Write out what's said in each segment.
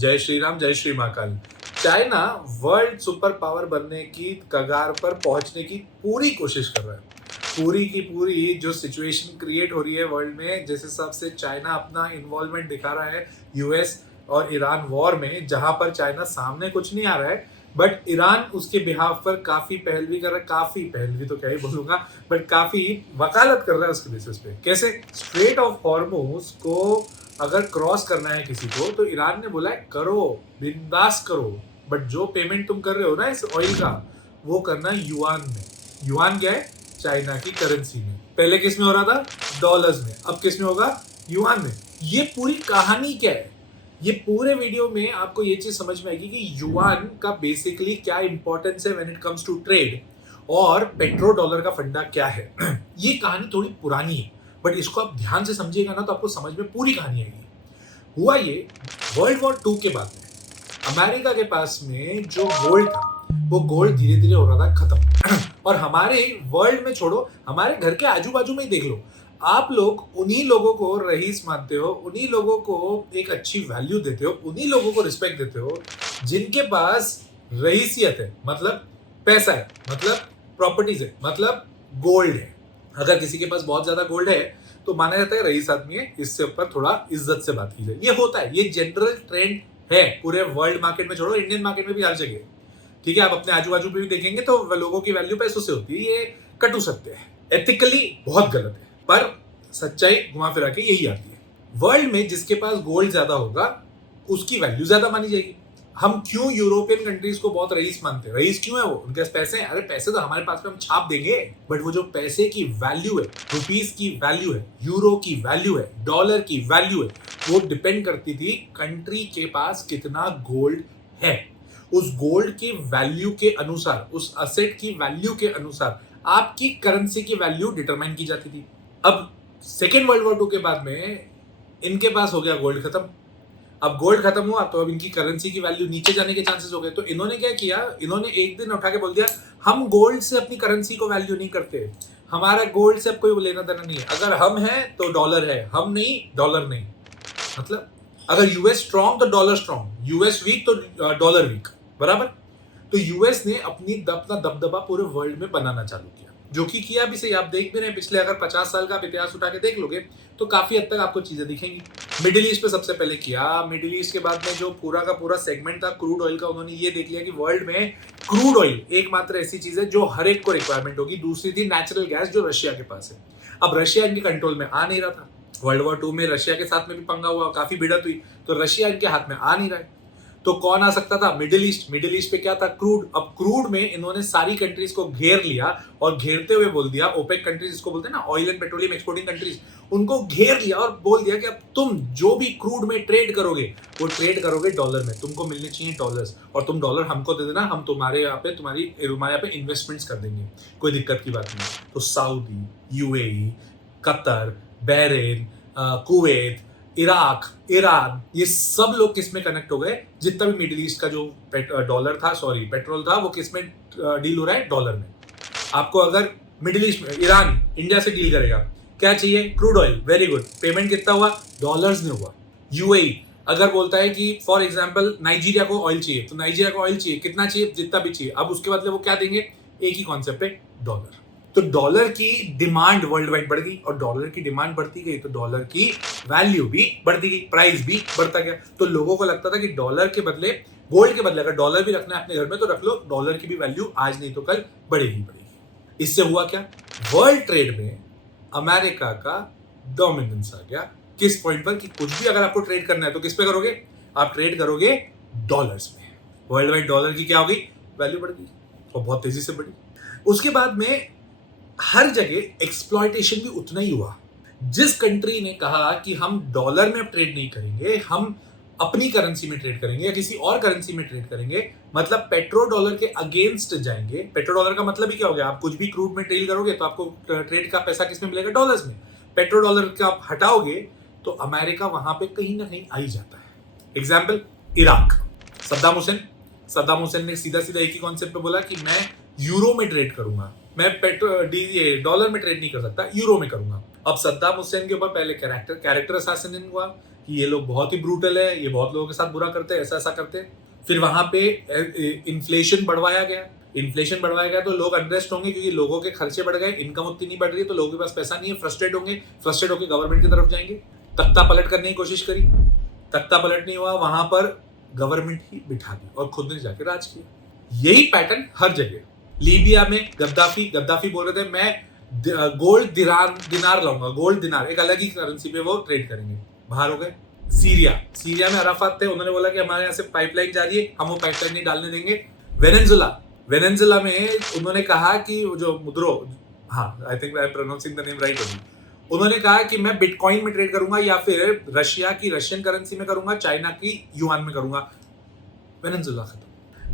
जय श्री राम, जय Shri Mahakal. China world super power बनने की कगार पर पहुंचने की पूरी कोशिश कर रहा है। पूरी की पूरी जो सिचुएशन क्रिएट हो रही है वर्ल्ड में, जिस हिसाब से चाइना अपना इन्वॉल्वमेंट दिखा रहा है यूएस और ईरान वॉर में, जहां पर चाइना सामने कुछ नहीं आ रहा है, बट ईरान उसके बिहाफ पर काफी पहलवी कर रहा है। काफी पहलवी तो क्या ही बोलूंगा, बट काफी वकालत कर रहा है उसके बेसिस पे। कैसे? स्ट्रेट ऑफ हॉर्मुज को अगर क्रॉस करना है किसी को, तो ईरान ने बोला है करो, बिंदास करो, बट जो पेमेंट तुम कर रहे हो ना इस ऑयल का, वो करना युआन में। युआन क्या है? चाइना की करेंसी में। पहले किस में हो रहा था? डॉलर्स में। अब किस में होगा? युआन में। ये पूरी कहानी क्या है? ये पूरे वीडियो में आपको ये चीज समझ में आएगी कि युआन का बेसिकली क्या इंपॉर्टेंस है when it comes to trade, और पेट्रो डॉलर का फंडा क्या है। ये कहानी थोड़ी पुरानी है, बट इसको आप ध्यान से समझिएगा ना, तो आपको समझ में पूरी कहानी आएगी। हुआ ये, वर्ल्ड वॉर 2 के बाद में अमेरिका के पास में जो गोल्ड था, वो गोल्ड धीरे धीरे हो रहा था खत्म। और हमारे वर्ल्ड में छोड़ो, हमारे घर के आजू बाजू में ही देख लो, आप लोग उन्हीं लोगों को रईस मानते हो, उन्हीं लोगों को एक अच्छी वैल्यू देते हो, उन्हीं लोगों को रिस्पेक्ट देते हो जिनके पास रईसियत है, मतलब पैसा है, मतलब प्रॉपर्टीज है, मतलब गोल्ड है। अगर किसी के पास बहुत ज्यादा गोल्ड है तो माना जाता है रईस आदमी है, इससे ऊपर थोड़ा इज्जत से बात की जाए। ये होता है, ये जनरल ट्रेंड है पूरे वर्ल्ड मार्केट में, छोड़ो इंडियन मार्केट में भी हर जगह। ठीक है, आप अपने आजू बाजू पे भी देखेंगे तो लोगों की वैल्यू पैसों से होती है। ये कटु सत्य है, एथिकली बहुत गलत है, पर सच्चाई घुमा फिरा के यही आती है। वर्ल्ड में जिसके पास गोल्ड ज्यादा होगा उसकी वैल्यू ज्यादा मानी जाएगी। हम क्यों यूरोपियन कंट्रीज को बहुत रईस मानते हैं? रईस क्यों है? वो उनके पास पैसे हैं। अरे पैसे तो हमारे पास में हम छाप देंगे, बट वो जो पैसे की वैल्यू है, रुपीस की वैल्यू है, यूरो की वैल्यू है, डॉलर की वैल्यू है, वो डिपेंड करती थी कंट्री के पास कितना गोल्ड है। उस गोल्ड की वैल्यू के अनुसार, उस असेट की वैल्यू के अनुसार आपकी करेंसी की वैल्यू डिटरमाइन की जाती थी। अब सेकेंड वर्ल्ड वॉर 2 के बाद में इनके पास हो गया गोल्ड खत्म। अब गोल्ड खत्म हुआ तो अब इनकी करेंसी की वैल्यू नीचे जाने के चांसेस हो गए। तो इन्होंने क्या किया? इन्होंने एक दिन उठा के बोल दिया, हम गोल्ड से अपनी करेंसी को वैल्यू नहीं करते, हमारा गोल्ड से अब कोई लेना देना नहीं है। अगर हम हैं तो डॉलर है, हम नहीं डॉलर नहीं। मतलब अगर यूएस स्ट्रॉन्ग तो डॉलर स्ट्रॉन्ग, यूएस वीक तो डॉलर वीक, बराबर। तो यूएस ने अपना दबदबा पूरे वर्ल्ड में बनाना चालू किया, जो कि किया भी सही। आप देख भी रहे हैं, पिछले अगर 50 साल का इतिहास उठा के देख लोगे तो काफी हद तक आपको चीजें दिखेंगी। मिडिल ईस्ट पे सबसे पहले किया। मिडिल ईस्ट के बाद में जो पूरा का पूरा सेगमेंट था क्रूड ऑयल का, उन्होंने ये देख लिया कि वर्ल्ड में क्रूड ऑयल एकमात्र ऐसी चीज है जो हर एक को रिक्वायरमेंट होगी। दूसरी थी नेचुरल गैस, जो रशिया के पास है। अब रशिया इनके कंट्रोल में आ नहीं रहा था। वर्ल्ड वॉर 2 में रशिया के साथ में भी पंगा हुआ, काफी भिड़त हुई, तो रशिया इनके हाथ में आ नहीं रहा है। तो कौन आ सकता था? Middle east. मिडिल ईस्ट पे क्या था? क्रूड। अब क्रूड में इन्होंने सारी कंट्रीज को घेर लिया, और घेरते हुए बोल दिया, ओपेक कंट्रीज जिसको बोलते हैं ना, oil and petroleum exporting countries, उनको घेर लिया और बोल दिया कि अब तुम जो भी क्रूड में ट्रेड करोगे, वो ट्रेड करोगे डॉलर में, तुमको मिलने चाहिए डॉलर्स, और तुम डॉलर हमको दे देना, हम तुम्हारे यहाँ पे तुम्हारे यहाँ पे इन्वेस्टमेंट्स कर देंगे, कोई दिक्कत की बात नहीं। तो Saudi, UAE, Qatar, Bahrain, Kuwait, Iraq, Iran, ये सब लोग किस में कनेक्ट हो गए? जितना भी मिडिल ईस्ट का जो डॉलर था, सॉरी पेट्रोल था, वो किस में डील हो रहा है? डॉलर में। आपको अगर मिडिल ईस्ट में ईरान इंडिया से डील करेगा, क्या चाहिए? Crude oil, very good, payment कितना हुआ? डॉलर्स में हुआ। यूएई अगर बोलता है कि फॉर एग्जांपल नाइजीरिया को ऑयल चाहिए, तो नाइजीरिया को ऑयल चाहिए, कितना चाहिए? जितना भी चाहिए। अब उसके बदले वो क्या देंगे? एक ही कॉन्सेप्ट है, डॉलर। तो डॉलर की डिमांड वर्ल्ड वाइड बढ़ गई, और डॉलर की डिमांड बढ़ती गई तो डॉलर की वैल्यू भी बढ़ती गई, प्राइस भी बढ़ता गया। तो लोगों को लगता था कि डॉलर के बदले, गोल्ड के बदले अगर डॉलर भी रखना है अपने घर में तो रख लो, डॉलर की भी वैल्यू आज नहीं तो कल बढ़ेगी बढ़ेगी। इससे हुआ क्या? वर्ल्ड ट्रेड में अमेरिका का डोमिनेंस आ गया। किस पॉइंट पर? कि कुछ भी अगर आपको ट्रेड करना है तो किस पे करोगे? आप ट्रेड करोगे डॉलर्स में। वर्ल्ड वाइड डॉलर की क्या होगी? वैल्यू बढ़ गई, और बहुत तेजी से बढ़ी। उसके बाद में हर जगह एक्सप्लॉयटेशन भी उतना ही हुआ। जिस कंट्री ने कहा कि हम डॉलर में ट्रेड नहीं करेंगे, हम अपनी करेंसी में ट्रेड करेंगे या किसी और करेंसी में ट्रेड करेंगे, मतलब पेट्रो डॉलर के अगेंस्ट जाएंगे। पेट्रो डॉलर का मतलब ही क्या हो गया? आप कुछ भी क्रूड में ट्रेड करोगे तो आपको ट्रेड का पैसा किस में मिलेगा? डॉलर्स में। पेट्रो डॉलर का आप हटाओगे तो अमेरिका वहां पे कहीं ना कहीं आ ही जाता है। Example, Iraq, Saddam Hussein. Saddam Hussein ने सीधा सीधा एक ही कॉन्सेप्ट पे बोला कि मैं यूरो में ट्रेड करूंगा, मैं डॉलर में ट्रेड नहीं कर सकता, यूरो में करूंगा। अब सद्दाम हुसैन के ऊपर पहले कैरेक्टर असैसिनेशन हुआ, कि ये लोग बहुत ही ब्रूटल है, ये बहुत लोगों के साथ बुरा करते हैं, ऐसा ऐसा करते हैं। फिर वहां पे इन्फ्लेशन बढ़वाया गया। इन्फ्लेशन बढ़वाया गया तो लोग अनरेस्ट होंगे क्योंकि लोगों के खर्चे बढ़ गए, इनकम उतनी नहीं बढ़ रही है, तो लोगों के पास पैसा नहीं है, फ्रस्ट्रेट होंगे, फ्रस्ट्रेट होकर गवर्नमेंट की तरफ जाएंगे। तख्ता पलट करने की कोशिश करी, तख्ता पलट नहीं हुआ, वहां पर गवर्नमेंट ही बिठा दी और खुद ने जाके राज किया। यही पैटर्न हर जगह। लीबिया में गद्दाफी बोल रहे थे मैं गोल्ड दिनार लाऊंगा, गोल्ड दिनार एक अलग ही करेंसी पे वो ट्रेड करेंगे, बाहर हो गए। सीरिया में अराफात थे, उन्होंने बोला कि हमारे यहाँ से पाइपलाइन जा रही है, हम वो पाइपलाइन नहीं डालने देंगे। वेनेजुला में उन्होंने कहा कि जो मुद्रो, हाँ I think I am pronouncing the name right, उन्होंने कहा कि मैं बिटकॉइन में ट्रेड करूंगा या फिर रशिया की रशियन करेंसी में करूंगा, चाइना की युआन में करूंगा। वेनेजुला खत्म।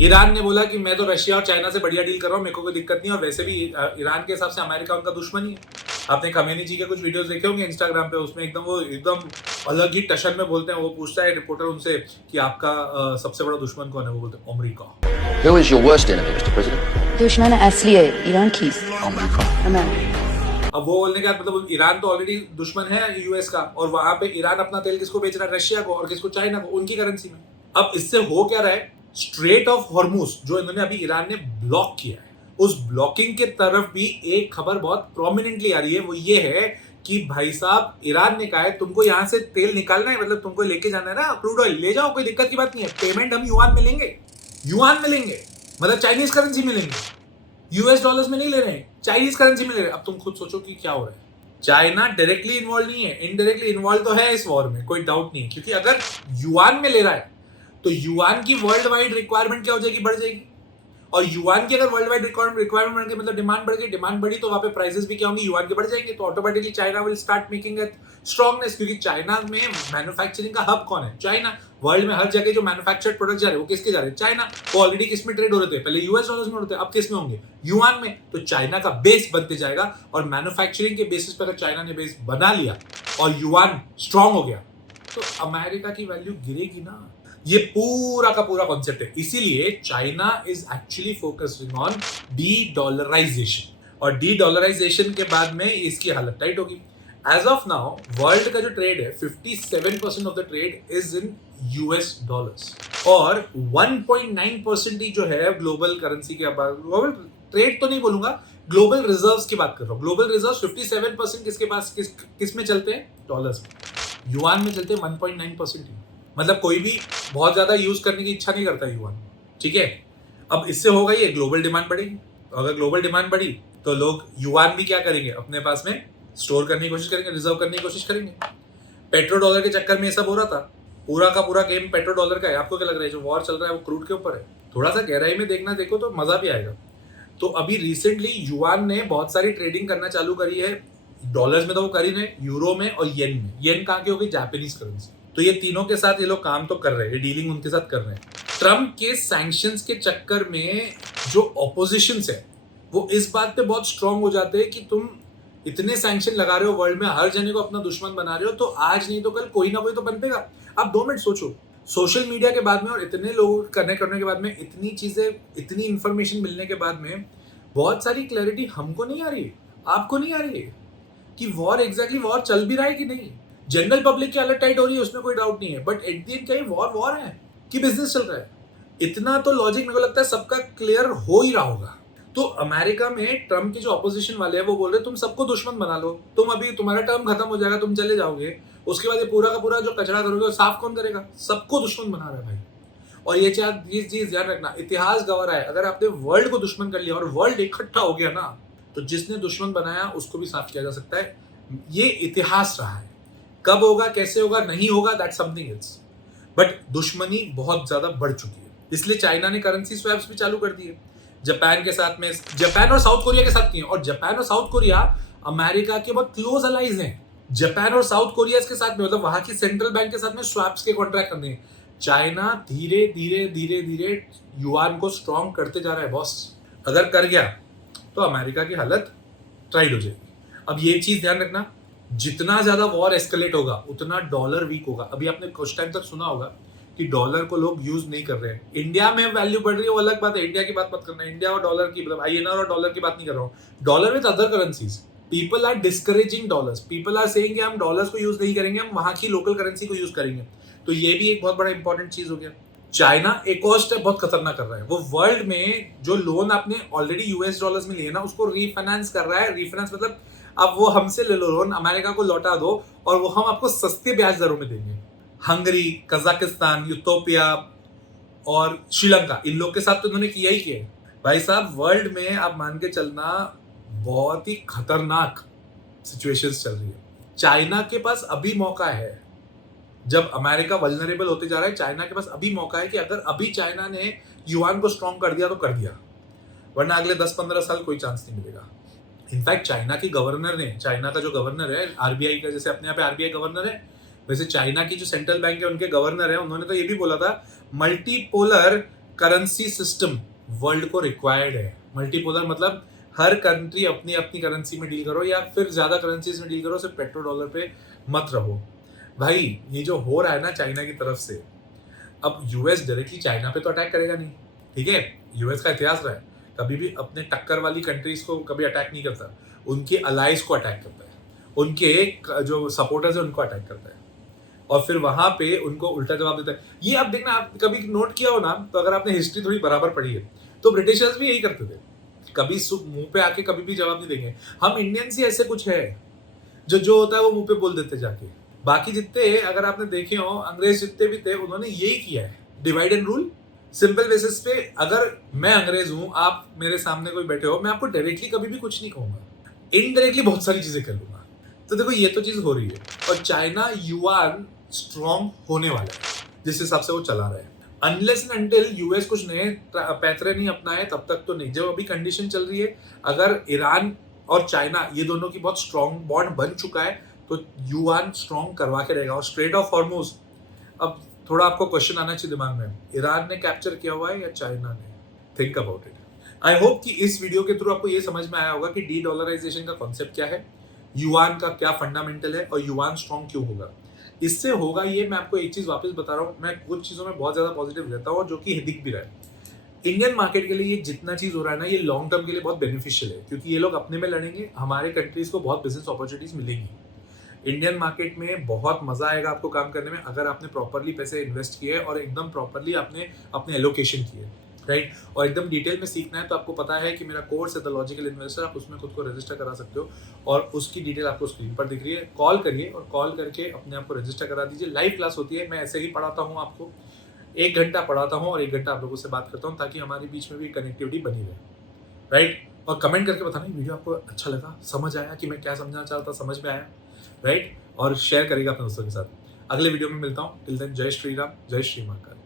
ईरान ने बोला कि मैं तो रशिया और चाइना से बढ़िया डील कर रहा हूँ, मेरे को कोई दिक्कत नहीं, और वैसे भी ईरान के हिसाब से अमेरिका उनका दुश्मन ही है। आपने खमेनी जी के कुछ वीडियोस देखे होंगे इंस्टाग्राम पे, उसमें एकदम अलग ही टशन में बोलते हैं। वो पूछता है रिपोर्टर उनसे कि आपका सबसे बड़ा दुश्मन कौन है, वो बोलते हैं America. Who is your worst enemy, Mr. President? दुश्मन असली है ईरान की, अमेरिका। अब वो बोलने के बाद मतलब ईरान तो ऑलरेडी दुश्मन है यूएस का, और वहां पे ईरान अपना तेल किसको बेच रहा है, रशिया को, और किसको, चाइना को, उनकी करेंसी में। अब इससे हो क्या रहा है, स्ट्रेट ऑफ हॉर्मुज जो इन्होंने अभी ईरान ने ब्लॉक किया है, उस ब्लॉकिंग के तरफ भी एक खबर बहुत प्रोमिनेंटली आ रही है। वो ये है कि भाई साहब ईरान ने कहा है तुमको यहाँ से तेल निकालना है, मतलब तुमको लेके जाना है ना क्रूड ऑयल, ले जाओ, कोई दिक्कत की बात नहीं है, पेमेंट हम युआन में लेंगे, मतलब चाइनीज करेंसी में लेंगे, यूएस डॉलर्स में नहीं ले रहे हैं, चाइनीज करेंसी में ले रहे हैं। अब तुम खुद सोचो कि क्या हो रहा है। चाइना डायरेक्टली इन्वॉल्व नहीं है, इनडायरेक्टली इन्वॉल्व तो है इस वॉर में, कोई डाउट नहीं है, क्योंकि अगर युआन में ले रहा है तो युआन की वर्ल्ड वाइड रिक्वायरमेंट क्या हो जाएगी, बढ़ जाएगी, और युआन की अगर वर्ल्ड वाइड रिक्वायरमेंट बढ़ गई, मतलब डिमांड बढ़ गई, डिमांड बढ़ी तो वहां पे प्राइसेस भी क्या होंगे, युआन के बढ़ जाएंगे, तो automatically China will start making a strongness, क्योंकि चाइना में मैन्युफैक्चरिंग का हब कौन है, चाइना। वर्ल्ड में हर जगह जो मैन्युफैक्चर्ड प्रोडक्ट जा रहे हैं वो किसके जा रहे हैं, चाइना। वो ऑलरेडी किस में ट्रेड हो रहे थे, पहले यूएस डॉलर्स में होते थे, अब किस में होंगे, युआन में। तो चाइना का बेस बनते जाएगा, और मैन्युफैक्चरिंग के बेसिस पर अगर चाइना ने बेस बना लिया और युआन स्ट्रांग हो गया तो अमेरिका की वैल्यू गिरेगी ना। ये पूरा का पूरा कॉन्सेप्ट है। इसीलिए China is actually focusing on de dollarization, और डी डॉलराइजेशन के बाद में इसकी हालत टाइट होगी। एज ऑफ नाउ वर्ल्ड का जो ट्रेड है 57% of the trade is in US dollars, और 1.9% ही जो है ग्लोबल करेंसी के, ग्लोबल ट्रेड तो नहीं बोलूंगा, ग्लोबल रिजर्व्स की बात कर रहा हूँ। ग्लोबल रिजर्व्स 57% किसके पास, किस में चलते हैं, डॉलर्स में। युआन में चलते हैं 1.9% ही, मतलब कोई भी बहुत ज्यादा यूज करने की इच्छा नहीं करता युआन, ठीक है। अब इससे होगा ये ग्लोबल डिमांड बढ़ेगी, अगर ग्लोबल डिमांड बढ़ी तो लोग युआन भी क्या करेंगे, अपने पास में स्टोर करने की कोशिश करेंगे, रिजर्व करने की कोशिश करेंगे। पेट्रो डॉलर के चक्कर में ये सब हो रहा था, पूरा का पूरा गेम पेट्रो डॉलर का है। आपको क्या लग रहा है जो वॉर चल रहा है वो क्रूड के ऊपर है? थोड़ा सा गहराई में देखना देखो तो मजा भी आएगा। तो अभी रिसेंटली युआन ने बहुत सारी ट्रेडिंग करना चालू करी है, डॉलर्स में तो वो करी है, यूरो में और येन में। येन कहाँ की होगी, जापानीज करेंसी। तो ये तीनों के साथ ये लोग काम तो कर रहे हैं, डीलिंग उनके साथ कर रहे हैं। ट्रम्प के सैंक्शंस के चक्कर में जो ऑपोजिशंस है वो इस बात पे बहुत स्ट्रांग हो जाते हैं कि तुम इतने सैंक्शन लगा रहे हो, वर्ल्ड में हर जने को अपना दुश्मन बना रहे हो, तो आज नहीं तो कल कोई ना कोई तो बन पेगा। आप 2 मिनट सोचो, सोशल मीडिया के बाद में और इतने लोग कनेक्ट करने के बाद में, इतनी चीजें, इतनी इंफॉर्मेशन मिलने के बाद में बहुत सारी क्लैरिटी हमको नहीं आ रही है, आपको नहीं आ रही है कि वॉर एग्जैक्टली वॉर चल भी रहा है कि नहीं। जनरल पब्लिक की हालत टाइट हो रही है, उसमें कोई डाउट नहीं है, बट एट द एंड क्या वॉर है कि बिजनेस चल रहा है? इतना तो लॉजिक मेरे को लगता है सबका क्लियर हो ही रहा होगा। तो अमेरिका में ट्रम्प के जो ऑपोजिशन वाले हैं वो बोल रहे तुम सबको दुश्मन बना लो, तुम अभी तुम्हारा टर्म खत्म हो जाएगा, तुम चले जाओगे, उसके बाद ये पूरा का पूरा जो कचरा करोगे वो साफ कौन करेगा? सबको दुश्मन बना रहा है भाई। और ये चीज ध्यान रखना, इतिहास गवाह है, अगर आपने वर्ल्ड को दुश्मन कर लिया और वर्ल्ड इकट्ठा हो गया ना, तो जिसने दुश्मन बनाया उसको भी साफ किया जा सकता है। ये इतिहास रहा है, कब होगा कैसे होगा नहीं होगा दैट समथिंग एल्स, बट दुश्मनी बहुत ज्यादा बढ़ चुकी है। इसलिए चाइना ने करेंसी स्वैप्स भी चालू कर दिए जापान के साथ में, जापान और साउथ कोरिया के साथ किए, और जापान और साउथ कोरिया अमेरिका के बहुत क्लोज अलाइज हैं। जापान और साउथ कोरिया के साथ में, मतलब वहां की सेंट्रल बैंक के साथ में स्वैप्स के कॉन्ट्रैक्ट करने हैं। चाइना धीरे धीरे धीरे धीरे युआन को स्ट्रॉन्ग करते जा रहा है बॉस। अगर कर गया तो अमेरिका की हालत टाइट हो जाएगी। अब ये चीज ध्यान रखना, जितना ज्यादा वॉर एस्केलेट होगा उतना डॉलर वीक होगा। अभी आपने कुछ टाइम तक सुना होगा कि डॉलर को लोग यूज नहीं कर रहे हैं। इंडिया में वैल्यू बढ़ रही है वो अलग बात है, इंडिया की बात मत करना, इंडिया और डॉलर की, मतलब आईएनआर और डॉलर की बात नहीं कर रहा हूँ, dollar with other currencies. People are discouraging dollars, people are saying कि हम डॉलर्स को यूज नहीं करेंगे, हम वहां की लोकल करेंसी को यूज करेंगे। तो ये भी एक बहुत बड़ा इंपॉर्टेंट चीज हो गया। चाइना एक और स्टेप बहुत खतरनाक कर रहा है, वो वर्ल्ड में जो लोन आपने ऑलरेडी यूएस डॉलर्स में लिए ना उसको रीफाइनेंस कर रहा है। रीफाइनेंस मतलब अब वो हमसे ले लो लोन, अमेरिका को लौटा दो और वो हम आपको सस्ते ब्याज दरों में देंगे। हंगरी, कजाकिस्तान, यूटोपिया और श्रीलंका, इन लोग के साथ तो उन्होंने किया ही किया है। भाई साहब, वर्ल्ड में आप मान के चलना बहुत ही खतरनाक सिचुएशंस चल रही है। चाइना के पास अभी मौका है, जब अमेरिका वल्नरेबल होते जा रहा है, चाइना के पास अभी मौका है कि अगर अभी चाइना ने युआन को स्ट्रॉन्ग कर दिया तो कर दिया, वरना अगले 10-15 साल कोई चांस नहीं मिलेगा। इनफैक्ट चाइना की गवर्नर ने, चाइना का जो गवर्नर है आरबीआई का, जैसे अपने यहाँ पे आरबीआई गवर्नर है, वैसे चाइना की जो सेंट्रल बैंक है उनके गवर्नर है, उन्होंने तो ये भी बोला था मल्टीपोलर करेंसी सिस्टम वर्ल्ड को रिक्वायर्ड है। मल्टीपोलर मतलब हर कंट्री अपनी अपनी करेंसी में डील करो या फिर ज्यादा करेंसीज में डील करो, सिर्फ पेट्रो डॉलर पे मत रहो। भाई ये जो हो रहा है ना चाइना की तरफ से, अब यूएस डायरेक्टली चाइना पे तो अटैक करेगा नहीं, ठीक है, यूएस का इतिहास रहा है, कभी भी अपने टक्कर वाली कंट्रीज को कभी अटैक नहीं करता, उनके अलाइज को अटैक करता है, उनके जो सपोर्टर्स है उनको अटैक करता है और फिर वहां पे उनको उल्टा जवाब देता है। ये आप देखना, आप कभी नोट किया हो ना, तो अगर आपने हिस्ट्री थोड़ी बराबर पढ़ी है तो ब्रिटिशर्स भी यही करते थे, कभी मुंह पे आके कभी भी जवाब नहीं देंगे। हम इंडियंस ही ऐसे कुछ है जो होता है वो मुंह पे बोल देते जाके। बाकी जितने अगर आपने देखे हो अंग्रेज जितने भी थे उन्होंने यही किया है, divide and rule. Simple basis पे अगर मैं अंग्रेज हूं, आप मेरे सामने कोई बैठे हो, मैं आपको डायरेक्टली कभी भी कुछ नहीं कहूंगा, इनडायरेक्टली बहुत सारी चीजें कर लूंगा। तो देखो ये तो चीज हो रही है और चाइना युआन स्ट्रॉन्ग होने वाला है जिस हिसाब से वो चला रहा है। अनलेस एंड अनटिल यूएस कुछ नए पैतरे नहीं अपनाए तब तक तो नहीं। जो अभी कंडीशन चल रही है, अगर ईरान और चाइना ये दोनों की बहुत स्ट्रॉन्ग बॉन्ड बन चुका है तो युआन स्ट्रॉन्ग करवा के रहेगा। और स्ट्रेट ऑफ हॉर्मुज, अब थोड़ा आपको क्वेश्चन आना चाहिए दिमाग में, ईरान ने कैप्चर किया हुआ है या चाइना ने? Think about it. I hope कि इस वीडियो के थ्रू आपको ये समझ में आया होगा कि डी डॉलराइजेशन का कॉन्सेप्ट क्या है, युआन का क्या फंडामेंटल है और युआन स्ट्रॉन्ग क्यों होगा। इससे होगा ये, मैं आपको एक चीज वापस बता रहा हूँ, मैं कुछ चीजों में बहुत ज्यादा पॉजिटिव रहता हूँ और जो कि दिख भी रहा है। इंडियन मार्केट के लिए ये जितना चीज हो रहा है ना, ये लॉन्ग टर्म के लिए बहुत बेनिफिशियल है, क्योंकि ये लोग अपने में लड़ेंगे, हमारे कंट्रीज को बहुत बिजनेस अपॉर्चुनिटीज मिलेंगी। इंडियन मार्केट में बहुत मजा आएगा आपको काम करने में अगर आपने प्रॉपरली पैसे इन्वेस्ट किए और एकदम प्रॉपरली आपने अपने एलोकेशन किए, राइट। और एकदम डिटेल में सीखना है तो आपको पता है कि मेरा कोर्स है द लॉजिकल इन्वेस्टर, आप उसमें खुद को रजिस्टर करा सकते हो और उसकी डिटेल आपको स्क्रीन पर दिख रही है। कॉल करिए और कॉल करके अपने आप को रजिस्टर करा दीजिए। लाइव क्लास होती है, मैं ऐसे ही पढ़ाता हूँ आपको, 1 घंटा पढ़ाता हूँ और 1 घंटा आप लोगों से बात करता हूँ ताकि हमारे बीच में भी कनेक्टिविटी बनी रहे, राइट। और कमेंट करके बताना वीडियो आपको अच्छा लगा, समझ आया कि मैं क्या समझना चाहता, समझ में आया, राइट। और शेयर करेगा अपने दोस्तों के साथ। अगले वीडियो में मिलता हूँ, टिल देन जय श्री राम, जय श्री महाकाल।